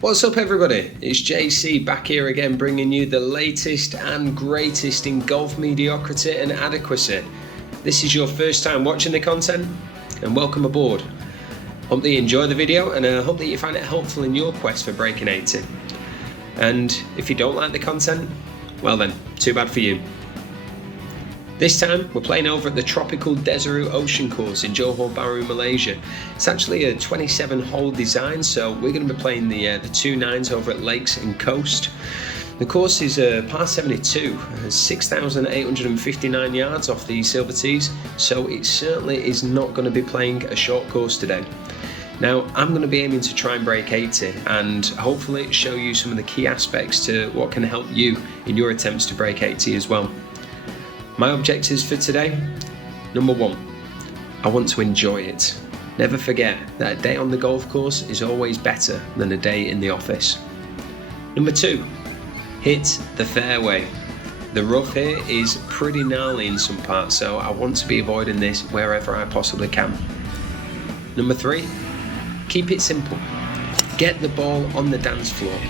What's up everybody, it's JC back here again bringing you the latest and greatest in golf mediocrity and adequacy. This is your first time watching the content and welcome aboard. Hope that you enjoy the video and I hope that you find it helpful in your quest for breaking 80. And if you don't like the content, well then, too bad for you. This time we're playing over at the tropical Desaru Ocean course in Johor Bahru Malaysia. It's actually a 27-hole design, so we're going to be playing the 2 9s over at Lakes and Coast. The course is a par 72, 6,859 yards off the silver tees, so it certainly is not going to be playing a short course today. Now I'm going to be aiming to try and break 80 and hopefully show you some of the key aspects to what can help you in your attempts to break 80 as well. My objectives for today: number 1, I want to enjoy it. Never forget that a day on the golf course is always better than a day in the office. Number 2, hit the fairway. The rough here is pretty gnarly in some parts, so I want to be avoiding this wherever I possibly can. Number 3, keep it simple. Get the ball on the dance floor.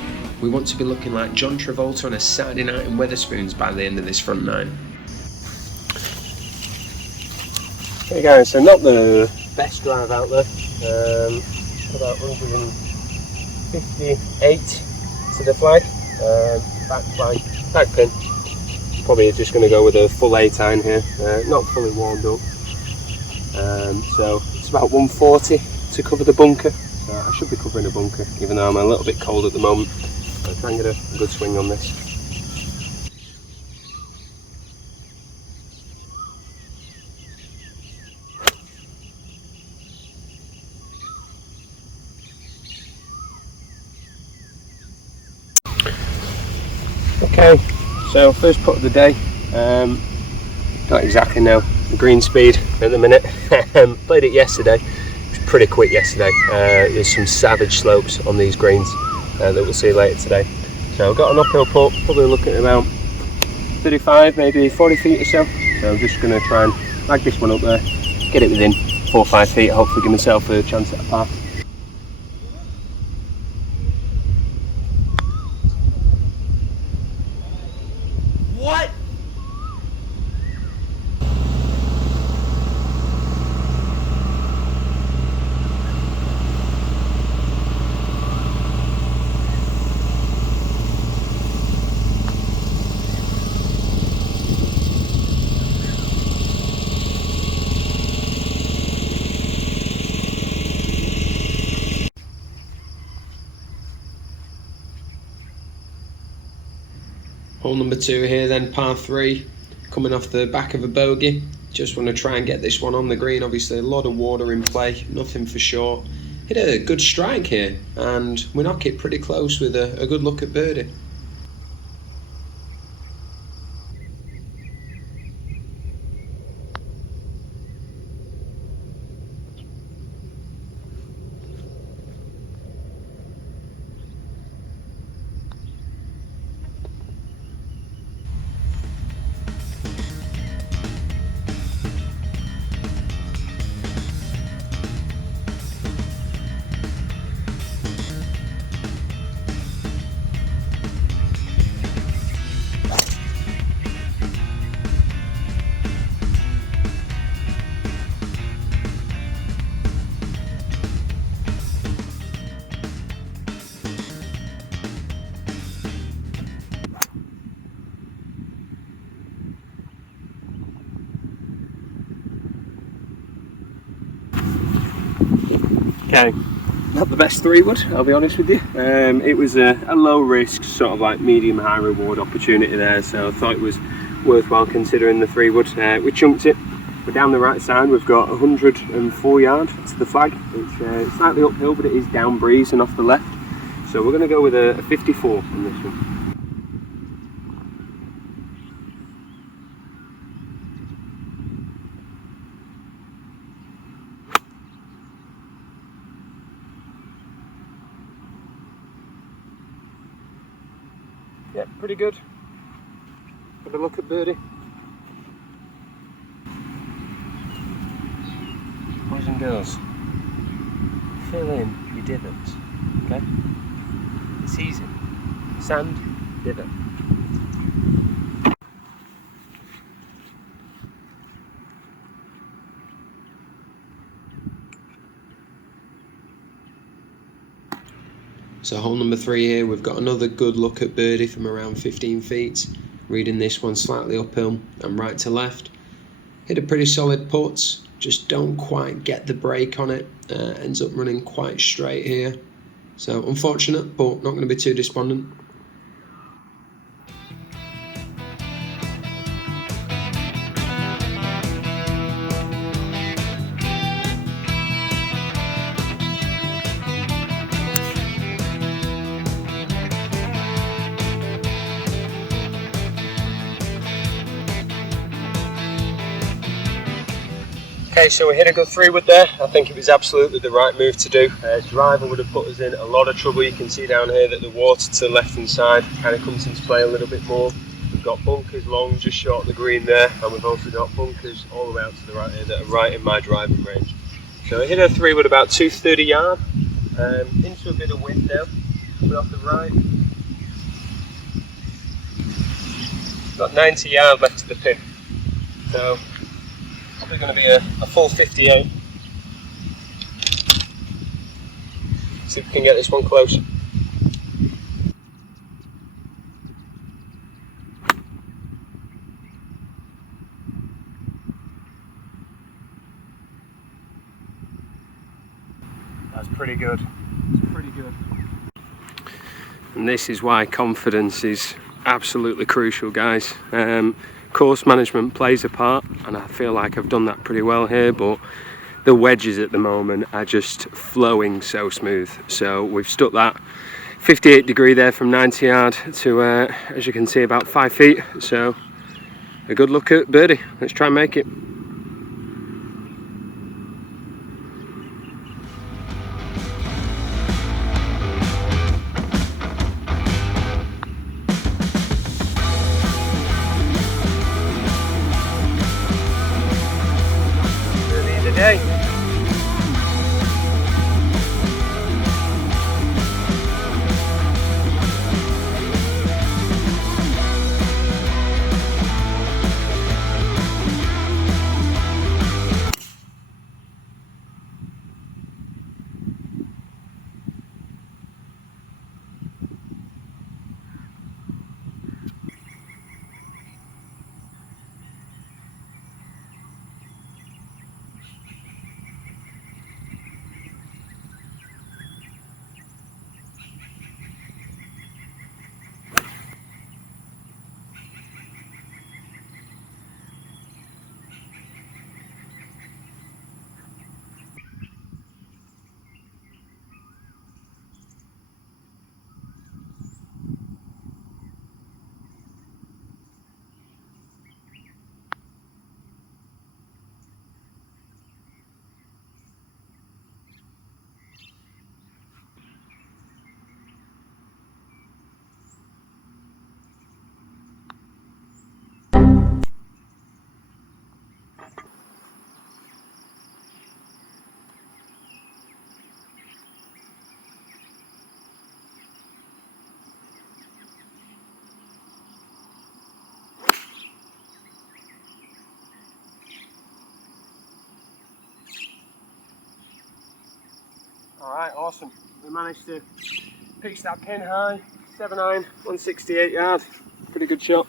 We want to be looking like John Travolta on a Saturday night in Wetherspoons by the end of this front 9. Hey guys, so not the best drive out there, about 158 to the flag, back pin, probably just going to go with a full 8 iron here, not fully warmed up, so it's about 140 to cover the bunker, so I should be covering a bunker even though I'm a little bit cold at the moment. I'll try and get a good swing on this. Okay, so first putt of the day, don't exactly know the green speed at the minute. Played it yesterday, it was pretty quick yesterday. There's some savage slopes on these greens that we'll see later today. So I've got an uphill putt, probably looking at around 35, maybe 40 feet or so. So I'm just going to try and lag this one up there, get it within 4 or 5 feet, hopefully give myself a chance at a par. What? Hole number 2 here then, par 3, coming off the back of a bogey. Just want to try and get this one on the green. Obviously a lot of water in play, nothing for sure. Hit a good strike here and we knock it pretty close with a good look at birdie. Okay, not the best 3-wood, I'll be honest with you. It was a low risk, sort of like medium high reward opportunity there, so I thought it was worthwhile considering the 3-wood. We chunked it. We're down the right side, we've got 104 yards to the flag. It's slightly uphill, but it is down breeze and off the left. So we're going to go with a 54 on this one. Yeah, pretty good. Have a look at birdie. Boys and girls, fill in your divots, okay? It's easy. Sand, divot. So hole number 3 here, we've got another good look at birdie from around 15 feet. Reading this one slightly uphill and right to left. Hit a pretty solid putt, just don't quite get the break on it. Ends up running quite straight here. So unfortunate, but not going to be too despondent. Okay, so we hit a good 3-wood there. I think it was absolutely the right move to do. Driver would have put us in a lot of trouble. You can see down here that the water to the left hand side kind of comes into play a little bit more. We've got bunkers long just short of the green there, and we've also got bunkers all the way out to the right here that are right in my driving range. So I hit a 3-wood about 230 yard, into a bit of wind now, coming off the right. Got 90 yard left to the pin. So probably going to be a full 58. See if we can get this one close. That's pretty good. It's pretty good. And this is why confidence is absolutely crucial, guys. Course management plays a part, and I feel like I've done that pretty well here, but the wedges at the moment are just flowing so smooth. So we've stuck that 58 degree there from 90 yard to, as you can see, about 5 feet. So a good look at birdie. Let's try and make it. Hey. Alright, awesome. We managed to pitch that pin high, 7-iron, 168 yard. Pretty good shot.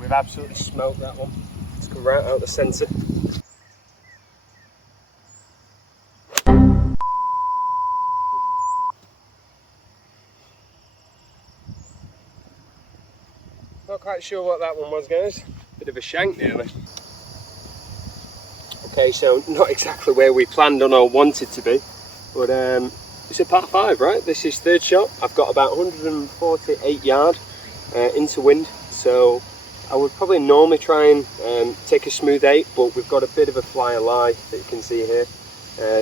We've absolutely smoked that one. It's come right out the centre. Not quite sure what that one was, guys. Bit of a shank nearly. Okay, so not exactly where we planned on or wanted to be, but it's a par 5, right? This is third shot. I've got about 148 yard into wind, so I would probably normally try and take a smooth 8, but we've got a bit of a flyer lie that you can see here.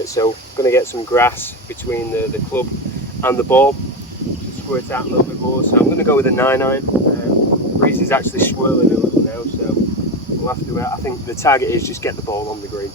So I'm going to get some grass between the club and the ball to squirt out a little bit more. So I'm going to go with a 9-iron. Breeze is actually swirling a little now, so we'll have to. I think the target is just get the ball on the green.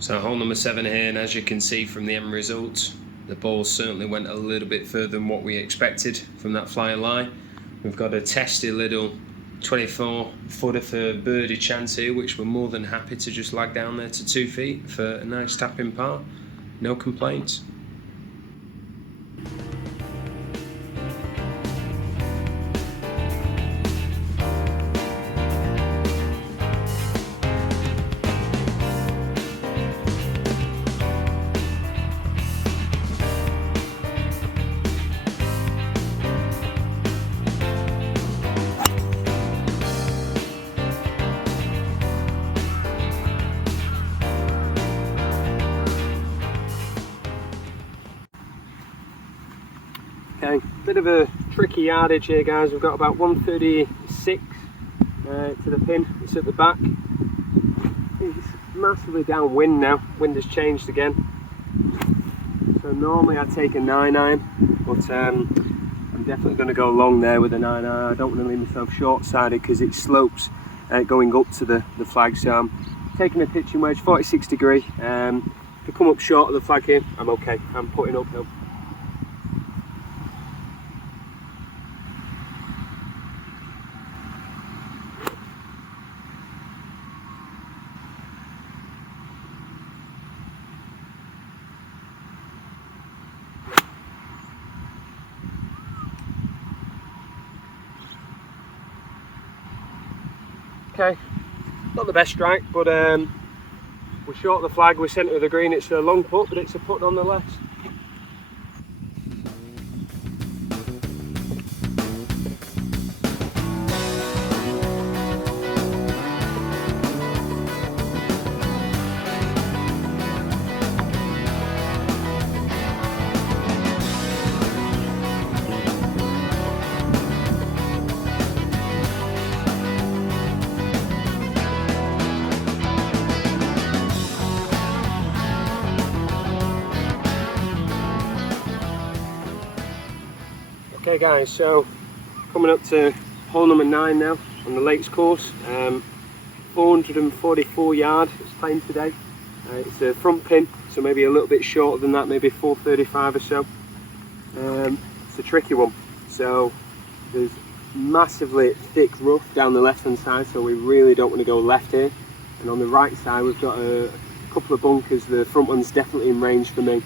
So hole number 7 here, and as you can see from the end results, the ball certainly went a little bit further than what we expected from that flyer lie. We've got a testy little 24 footer for birdie chance here, which we're more than happy to just lag down there to 2 feet for a nice tapping par. No complaints. Okay, bit of a tricky yardage here, guys. We've got about 136 to the pin. It's at the back. It's massively downwind now. Wind has changed again. So normally I'd take a 9-iron, but I'm definitely going to go long there with a 9-iron. I don't want to leave myself short-sided because it slopes going up to the flag. So I'm taking a pitching wedge, 46 degree. If I come up short of the flag here, I'm okay. I'm putting uphill. Okay, not the best strike, but we're short of the flag, we're centre of the green. It's a long putt, but it's a putt nonetheless. Okay guys, so coming up to hole number 9 now on the Lakes course. 444 yard it's playing today. It's a front pin, so maybe a little bit shorter than that, maybe 435 or so. It's a tricky one. So there's massively thick rough down the left hand side, so we really don't want to go left here. And on the right side we've got a couple of bunkers. The front one's definitely in range for me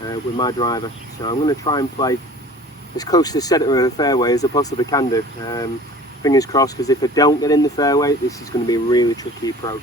with my driver. So I'm going to try and play as close to the centre of the fairway as I possibly can do. Fingers crossed, because if I don't get in the fairway, this is going to be a really tricky approach.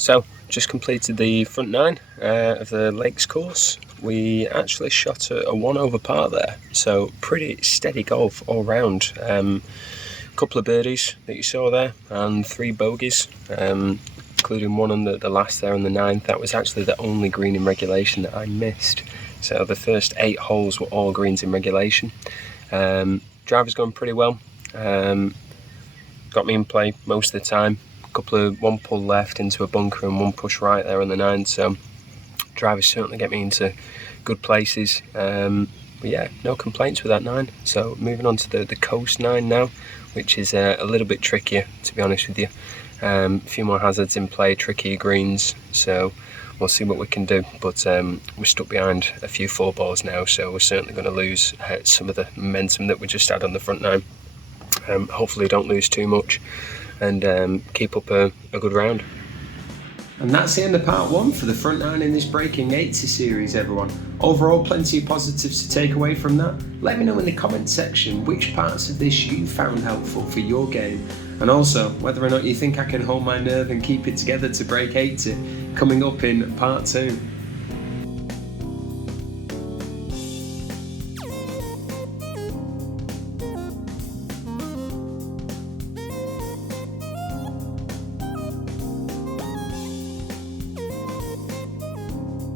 So just completed the front nine of the Lakes course. We actually shot a 1 over par there, so pretty steady golf all round. Couple of birdies that you saw there and 3 bogeys, including one on the last there on the 9th. That was actually the only green in regulation that I missed. So the first 8 holes were all greens in regulation. Driver's gone pretty well. Got me in play most of the time. One pull left into a bunker and 1 push right there on the 9th. So drivers certainly get me into good places. But yeah, no complaints with that 9. So moving on to the coast 9 now, which is a little bit trickier, to be honest with you. A few more hazards in play, trickier greens, so we'll see what we can do. But we're stuck behind a few 4 balls now, so we're certainly going to lose some of the momentum that we just had on the front 9. Hopefully don't lose too much and keep up a good round. And that's the end of part 1 for the front 9 in this Breaking 80 series, everyone. Overall, plenty of positives to take away from that. Let me know in the comment section which parts of this you found helpful for your game, and also whether or not you think I can hold my nerve and keep it together to break 80 coming up in part 2.